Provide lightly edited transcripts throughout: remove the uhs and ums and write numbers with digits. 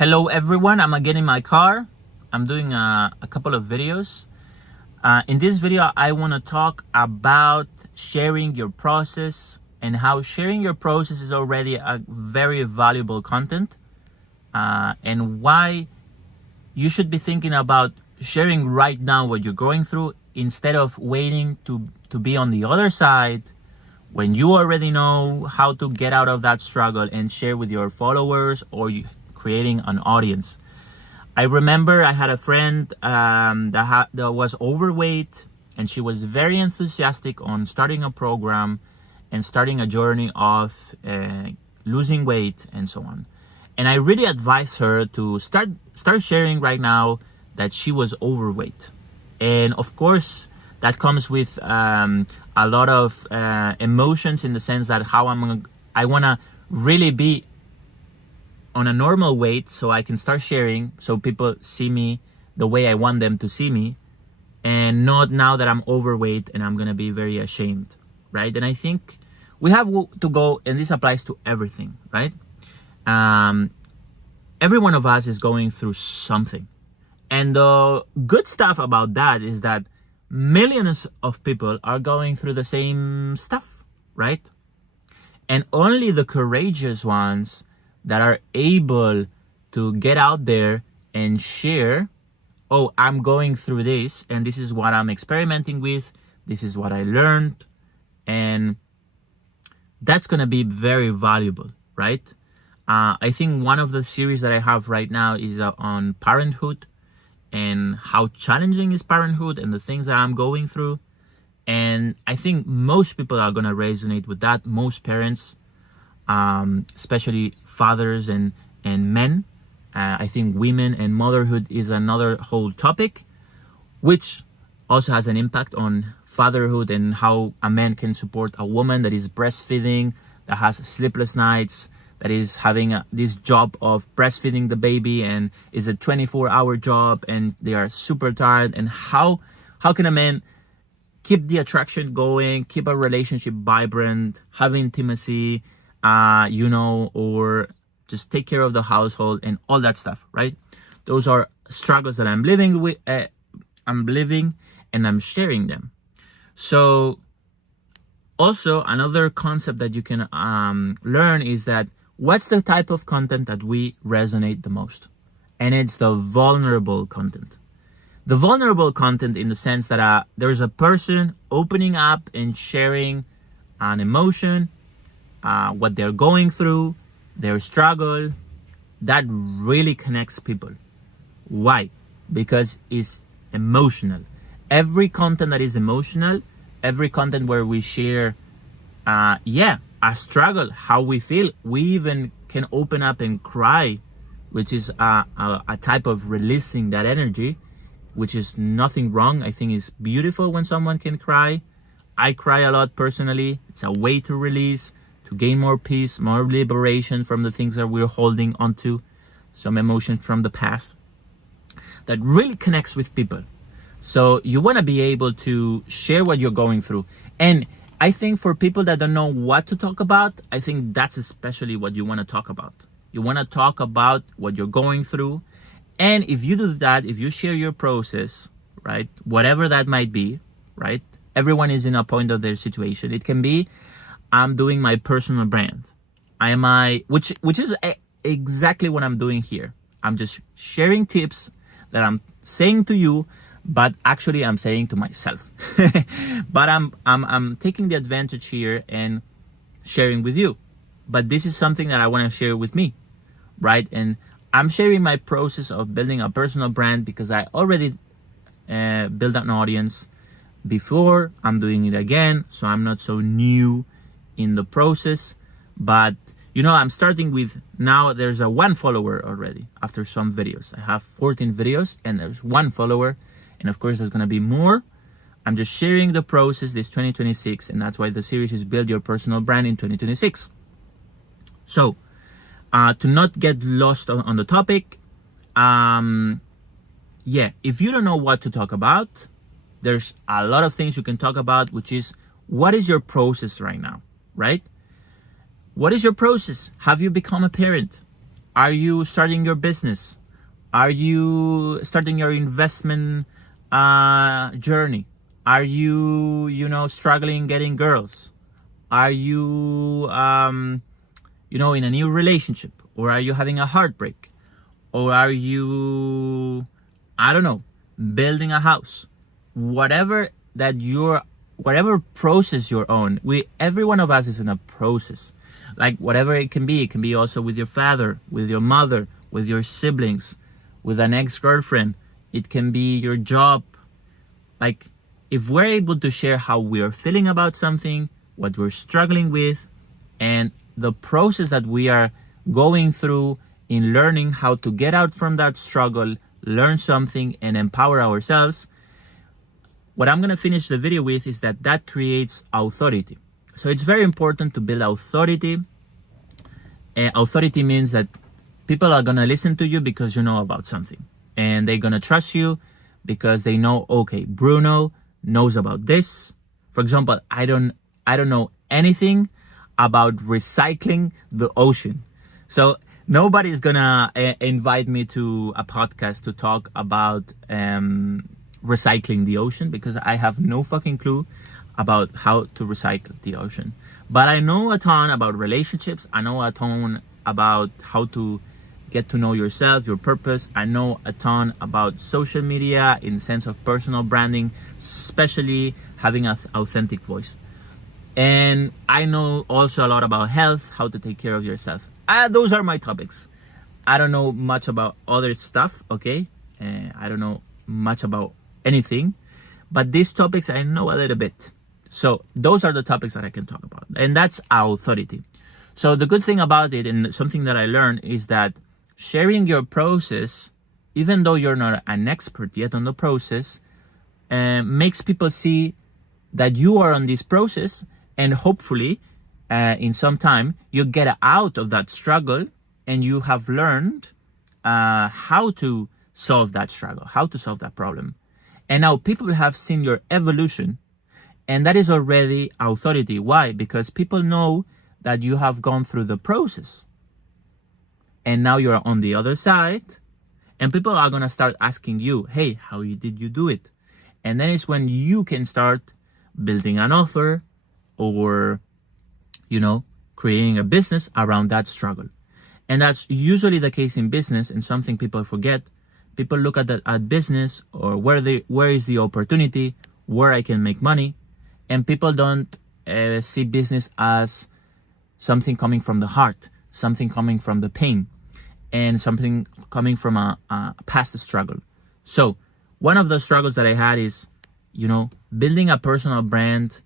Hello everyone, I'm again in my car. I'm doing a couple of videos. In this video, I want to talk about sharing your process and how sharing your process is already a very valuable content, and why you should be thinking about sharing right now what you're going through instead of waiting to be on the other side when you already know how to get out of that struggle and share with your followers or creating an audience. I remember I had a friend that was overweight, and she was very enthusiastic on starting a program and starting a journey of losing weight and so on. And I really advised her to start sharing right now that she was overweight. And of course, that comes with a lot of emotions, in the sense that I want to really be on a normal weight so I can start sharing, so people see me the way I want them to see me, and not now that I'm overweight and I'm gonna be very ashamed, right? And I think we have to go, and this applies to everything, right? Every one of us is going through something, and the good stuff about that is that millions of people are going through the same stuff, right? And only the courageous ones that are able to get out there and share, oh, I'm going through this, and this is what I'm experimenting with, this is what I learned, and that's going to be very valuable, right? I think one of the series that I have right now is on parenthood, and how challenging is parenthood and the things that I'm going through. And I think most people are going to resonate with that, most parents, especially fathers and men. I think women and motherhood is another whole topic, which also has an impact on fatherhood and how a man can support a woman that is breastfeeding, that has sleepless nights, that is having this job of breastfeeding the baby, and is a 24-hour job, and they are super tired. And how can a man keep the attraction going, keep a relationship vibrant, have intimacy, or just take care of the household and all that stuff, right? Those are struggles that I'm living with. I'm living and I'm sharing them. So also another concept that you can learn is that what's the type of content that we resonate the most? And it's the vulnerable content. The vulnerable content, in the sense that there's a person opening up and sharing an emotion, what they're going through, their struggle, that really connects people. Why? Because it's emotional. Every content that is emotional, every content where we share, a struggle, how we feel, we even can open up and cry, which is a type of releasing that energy, which is nothing wrong. I think it's beautiful when someone can cry. I cry a lot personally. It's a way to release, to gain more peace, more liberation from the things that we're holding onto, some emotion from the past that really connects with people. So you want to be able to share what you're going through. And I think for people that don't know what to talk about, I think that's especially what you want to talk about. You want to talk about what you're going through. And if you do that, if you share your process, right, whatever that might be, right, everyone is in a point of their situation. It can be, I'm doing my personal brand. Which is exactly what I'm doing here. I'm just sharing tips that I'm saying to you, but actually I'm saying to myself. But I'm taking the advantage here and sharing with you. But this is something that I want to share with me, right? And I'm sharing my process of building a personal brand because I already built an audience before. I'm doing it again, so I'm not so new in the process. But I'm starting with, now there's a 1 follower already after some videos. I have 14 videos and there's 1 follower, and of course there's gonna be more. I'm just sharing the process this 2026, and that's why the series is Build Your Personal Brand in 2026. So to not get lost on the topic, if you don't know what to talk about, there's a lot of things you can talk about, which is, what is your process right now, right? What is your process? Have you become a parent? Are you starting your business? Are you starting your investment journey? Are you, struggling getting girls? Are you, in a new relationship? Or are you having a heartbreak? Or are you, I don't know, building a house? Whatever process you're on, every one of us is in a process. Like whatever it can be also with your father, with your mother, with your siblings, with an ex-girlfriend. It can be your job. Like, if we're able to share how we are feeling about something, what we're struggling with, and the process that we are going through in learning how to get out from that struggle, learn something, and empower ourselves, what I'm going to finish the video with is that creates authority. So it's very important to build authority. Authority means that people are going to listen to you because you know about something. And they're going to trust you because they know, okay, Bruno knows about this. For example, I don't know anything about recycling the ocean. So nobody is going to invite me to a podcast to talk about recycling the ocean, because I have no fucking clue about how to recycle the ocean. But I know a ton about relationships. I know a ton about how to get to know yourself, your purpose. I know a ton about social media in the sense of personal branding, especially having an authentic voice. And I know also a lot about health, how to take care of yourself. Those are my topics. I don't know much about other stuff, okay? I don't know much about anything, but these topics I know a little bit. So those are the topics that I can talk about, and that's authority. So the good thing about it, and something that I learned, is that sharing your process, even though you're not an expert yet on the process, makes people see that you are on this process, and hopefully in some time you get out of that struggle and you have learned how to solve that struggle, how to solve that problem. And now people have seen your evolution, and that is already authority. Why? Because people know that you have gone through the process. And now you're on the other side, and people are going to start asking you, hey, how did you do it? And then it's when you can start building an offer or, creating a business around that struggle. And that's usually the case in business, and something people forget. People look at business, or where is the opportunity, where I can make money. And people don't see business as something coming from the heart, something coming from the pain, and something coming from a past struggle. So one of the struggles that I had is, building a personal brand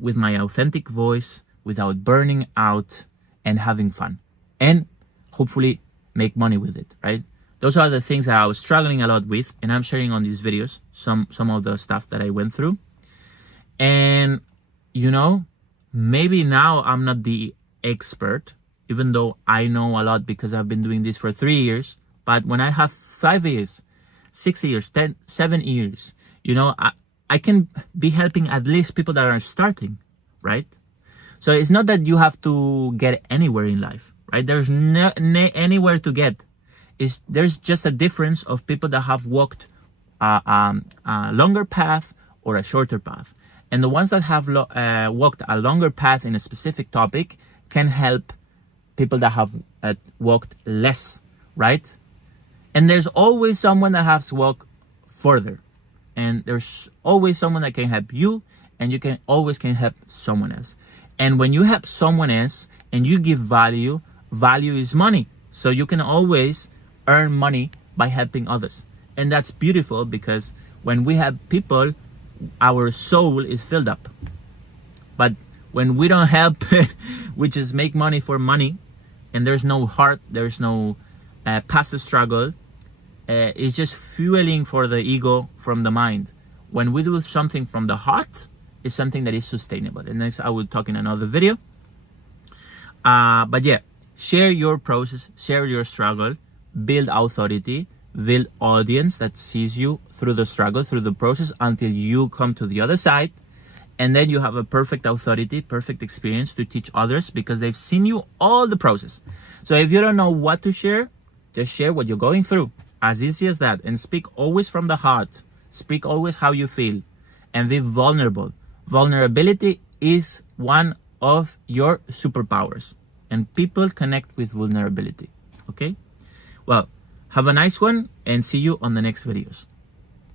with my authentic voice without burning out and having fun, and hopefully make money with it, right? Those are the things that I was struggling a lot with, and I'm sharing on these videos some of the stuff that I went through. And, maybe now I'm not the expert, even though I know a lot because I've been doing this for 3 years. But when I have 5 years, 6 years, 10, 7 years, I can be helping at least people that are starting, right? So it's not that you have to get anywhere in life, right? There's no anywhere to get. There's just a difference of people that have walked a longer path or a shorter path. And the ones that have walked a longer path in a specific topic can help people that have walked less, right? And there's always someone that has walked further. And there's always someone that can help you, and you can help someone else. And when you help someone else and you give value, value is money. So you can always earn money by helping others. And that's beautiful, because when we help people, our soul is filled up. But when we don't help, we just make money for money, and there's no heart, there's no past struggle. It's just fueling for the ego from the mind. When we do something from the heart, it's something that is sustainable. And this I will talk in another video. But yeah, share your process, share your struggle, build authority, build audience that sees you through the struggle, through the process, until you come to the other side. And then you have a perfect authority, perfect experience to teach others because they've seen you all the process. So if you don't know what to share, just share what you're going through. As easy as that. And speak always from the heart. Speak always how you feel. And be vulnerable. Vulnerability is one of your superpowers. And people connect with vulnerability. Okay? Well, have a nice one and see you on the next videos.